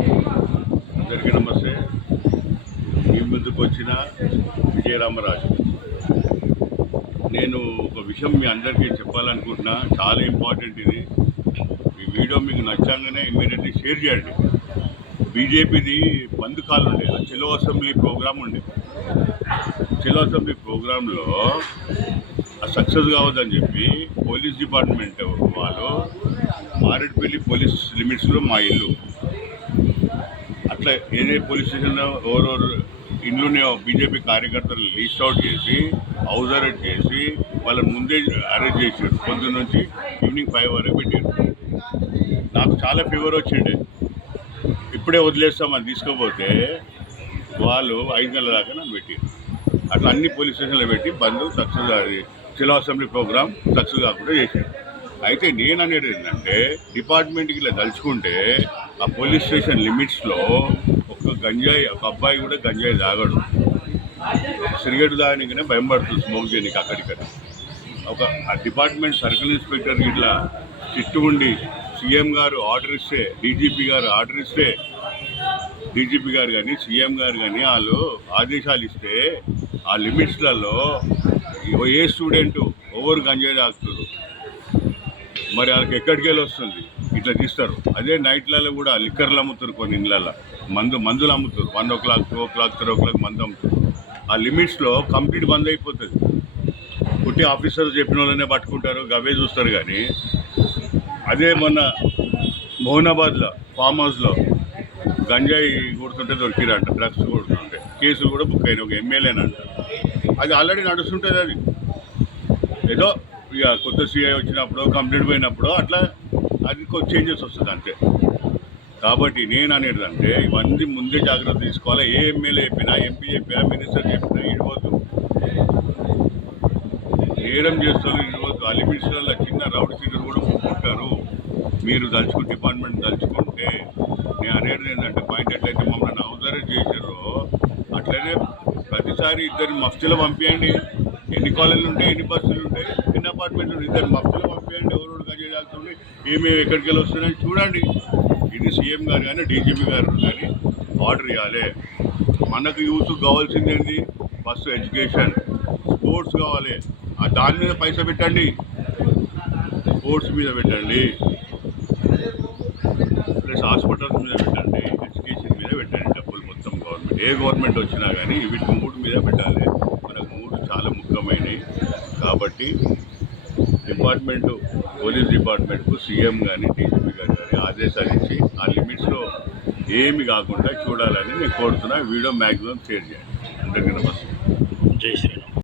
అందరికీ నమస్తే. మీ ముందుకు వచ్చిన విజయరామరాజు. నేను ఒక విషయం మీ అందరికీ చెప్పాలనుకుంటున్నా. చాలా ఇంపార్టెంట్ ఇది. ఈ వీడియో మీకు నచ్చంగానే ఇమ్మీడియట్లీ షేర్ చేయండి. బీజేపీది బంద్ కాల్ ఉండే, చెలో అసెంబ్లీ ప్రోగ్రామ్ ఉండే. చెలో అసెంబ్లీ ప్రోగ్రాంలో సక్సెస్ కావద్దని చెప్పి పోలీస్ డిపార్ట్మెంట్ వాళ్ళు మారేడుపల్లి పోలీస్ లిమిట్స్లో మా ఇల్లు అట్లా ఏదే పోలీస్ స్టేషన్లో ఎవరెవరు ఇండ్లున్నాయో బీజేపీ కార్యకర్తలు లిస్ట్ అవుట్ చేసి హౌస్ అరెస్ట్ చేసి వాళ్ళని ముందే అరెస్ట్ చేశారు. పొద్దున్న నుంచి ఈవినింగ్ 5 వరకు పెట్టారు. నాకు చాలా ఫీవర్ వచ్చిండే. ఇప్పుడే వదిలేస్తామని తీసుకోపోతే వాళ్ళు 5 గంటల దాకా నన్ను పెట్టారు. అట్లా అన్ని పోలీస్ స్టేషన్లో పెట్టి బంద్ సక్సెస్ అది చెలో అసెంబ్లీ ప్రోగ్రామ్ సక్సెస్ కాకుండా చేశారు. అయితే నేను అనేది ఏంటంటే డిపార్ట్మెంట్కి ఇలా తలుచుకుంటే ఆ పోలీస్ స్టేషన్ లిమిట్స్లో ఒక అబ్బాయి కూడా గంజాయి తాగడు. సిగరెట్ తాగడానికనే భయం పడుతుంది స్మోక్ చేయడానికి అక్కడిక్కడ. ఆ డిపార్ట్మెంట్ సర్కిల్ ఇన్స్పెక్టర్ ఇట్లా చిట్టు ఉండి సీఎం గారు ఆర్డర్ ఇస్తే, డీజీపీ గారు ఆర్డర్ ఇస్తే, డీజీపీ గారు కానీ సీఎం గారు కానీ వాళ్ళు ఆదేశాలు ఇస్తే ఆ లిమిట్స్లలో ఏ స్టూడెంట్ ఓవర్ గంజాయి తాగుతారు, మరి వాళ్ళకి ఎక్కడికి వెళ్ళి వస్తుంది? ఇట్లా తీస్తారు. అదే నైట్లలో కూడా లిక్కర్లు అమ్ముతారు, కొన్ని ఇళ్ళల్లో మందులు అమ్ముతారు. 1 o'clock 2 o'clock 3 o'clock మందు అమ్ముతారు. ఆ లిమిట్స్లో కంప్లీట్ బంద్ అయిపోతుంది. పుట్టి ఆఫీసర్ చెప్పిన వాళ్ళనే పట్టుకుంటారు, గవే చూస్తారు. కానీ అదే మొన్న మోహనాబాద్లో ఫామ్ హౌస్లో గంజాయి కొడుతుంటే దొరికిరంట, డ్రగ్స్ కొడుతుంటే కేసులు కూడా బుక్ అయినాయి. ఒక ఎమ్మెల్యేనంట. అది ఆల్రెడీ నడుస్తుంటుంది. అది ఏదో ఇక కొత్త సిఐ వచ్చినప్పుడు కంప్లీట్ పోయినప్పుడు అట్లా అది కొంచెం చేంజెస్ వస్తుంది అంతే. కాబట్టి నేను అనేది అంటే ఇవన్నీ ముందే జాగ్రత్త తీసుకోవాలి. ఏ ఎమ్మెల్యే చెప్పినా, ఎంపీ చెప్పినా, మినిస్టర్ చెప్పినా ఇవ్వద్దు. నేరం చేస్తారు ఇవ్వద్దు. ఆ లిమిట్స్లలో చిన్న రౌడ్ సీటర్ కూడా ఒప్పుకుంటారు. మీరు తలుచుకుంటే డిపార్ట్మెంట్ తలుచుకుంటే నేను అనేది ఏంటంటే పాయింట్ ఎట్లయితే మమ్మల్ని అవసరం చేశారో అట్లనే ప్రతిసారి 2 మఫ్తీలో పంపించండి. ఎన్ని కాలేజీలు ఉంటాయి, ఎన్ని బస్సులు ఉంటాయి, ఎన్ని అపార్ట్మెంట్లు ఉంటాయి, 2 మఫ్తీలో పంపించండి. ఎవరు గంజాయి తాగుతుంది, ఏమేమి ఎక్కడికి వెళ్ళి వస్తున్నాయని చూడండి. ఇది సీఎం గారు కానీ డీజీపీ గారు కానీ ఆర్డర్ ఇవ్వాలి. మనకు యూత్ కావాల్సింది ఏంటి? ఫస్ట్ ఎడ్యుకేషన్, స్పోర్ట్స్ కావాలి. దాని మీద పైసా పెట్టండి, స్పోర్ట్స్ మీద పెట్టండి, ప్లస్ హాస్పిటల్స్ మీద పెట్టండి, ఎడ్యుకేషన్ మీద పెట్టండి. డబ్బులు మొత్తం గవర్నమెంట్, ఏ గవర్నమెంట్ వచ్చినా కానీ వీటి 3 మీద పెట్టాలి. మనకు 3 చాలా ముఖ్యమైనవి. కాబట్టి పోలీస్ డిపార్ట్మెంట్కు సీఎం కానీ డీజీపీ గారు కానీ ఆదేశాలు ఇచ్చి ఆ లిమిట్స్లో ఏమి కాకుండా చూడాలని నేను కోరుతున్నా. వీడియో మ్యాక్సిమం షేర్ చేయండి. అందరికీ నమస్తే.